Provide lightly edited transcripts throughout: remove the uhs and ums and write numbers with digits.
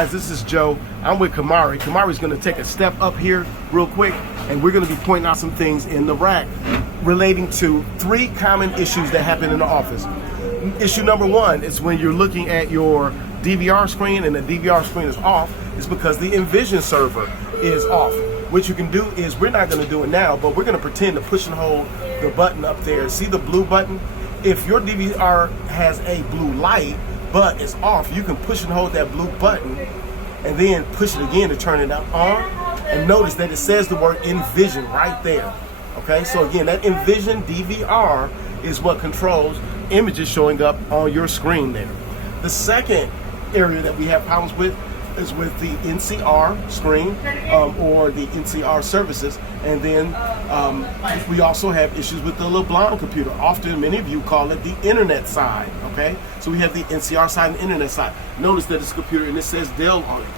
Guys, this is Joe. I'm with Kamari. Kamari's going to take a step up here real quick, and we're going to be pointing out some things in the rack relating to 3 common issues that happen in the office. Issue number 1 is when you're looking at your DVR screen and the DVR screen is off. It's because the Envysion server is off. What you can do is, we're not going to do it now, but we're going to pretend to push and hold the button up there. See the blue button? If your DVR has a blue light but it's off, you can push and hold that blue button and then push it again to turn it on. And notice that it says the word Envysion right there. Okay, so again, that Envysion DVR is what controls images showing up on your screen there. The second area that we have problems with is with the NCR screen or the NCR services, and then we also have issues with the Leblon computer. Often, many of you call it the internet side. Okay, so we have the NCR side and the internet side. Notice that it's a computer and it says Dell on it.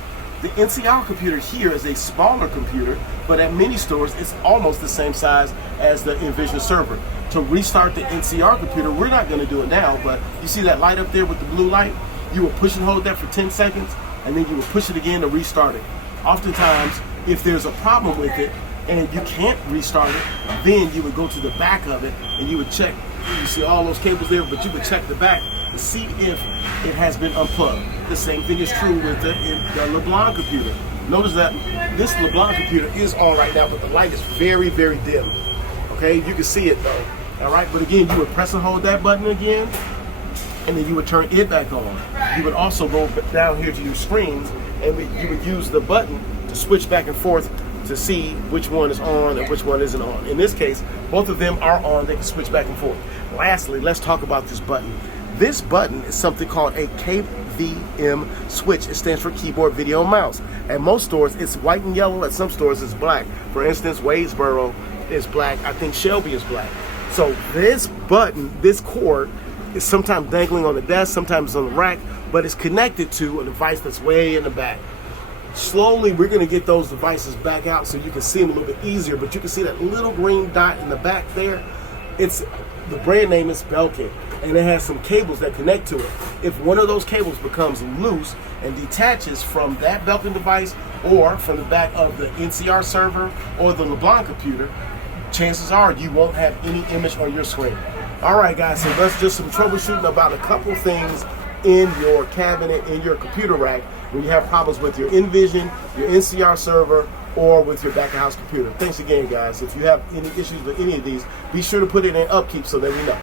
The NCR computer here is a smaller computer, but at many stores it's almost the same size as the Envysion server. To restart the NCR computer, we're not going to do it now, but you see that light up there with the blue light? You will push and hold that for 10 seconds, and then you will push it again to restart it. Oftentimes, if there's a problem with it and you can't restart it, then you would go to the back of it and you would check. You see all those cables there, but you would check the back to see if it has been unplugged. The same thing is true with the Leblon computer. Notice that this Leblon computer is on right now, but the light is very, very dim. Okay, you can see it though. All right, but again, you would press and hold that button again, and then you would turn it back on. You would also go down here to your screens, and you would use the button to switch back and forth to see which one is on and which one isn't on. In this case, both of them are on. They can switch back and forth. Lastly, let's talk about this button. This button is something called a KVM switch. It stands for keyboard, video, mouse. At most stores, it's white and yellow. At some stores, it's black. For instance, Wadesboro is black. I think Shelby is black. So this button, this cord, is sometimes dangling on the desk, sometimes on the rack, but it's connected to a device that's way in the back. Slowly, we're going to get those devices back out so you can see them a little bit easier, but you can see that little green dot in the back there. The brand name is Belkin, and it has some cables that connect to it. If one of those cables becomes loose and detaches from that Belkin device or from the back of the NCR server or the Leblon computer, chances are you won't have any image on your screen. All right, guys, so that's just some troubleshooting about a couple things in your cabinet, in your computer rack, when you have problems with your Envysion, your NCR server, or with your back-of-house computer. Thanks again, guys. If you have any issues with any of these, be sure to put it in upkeep so that we know.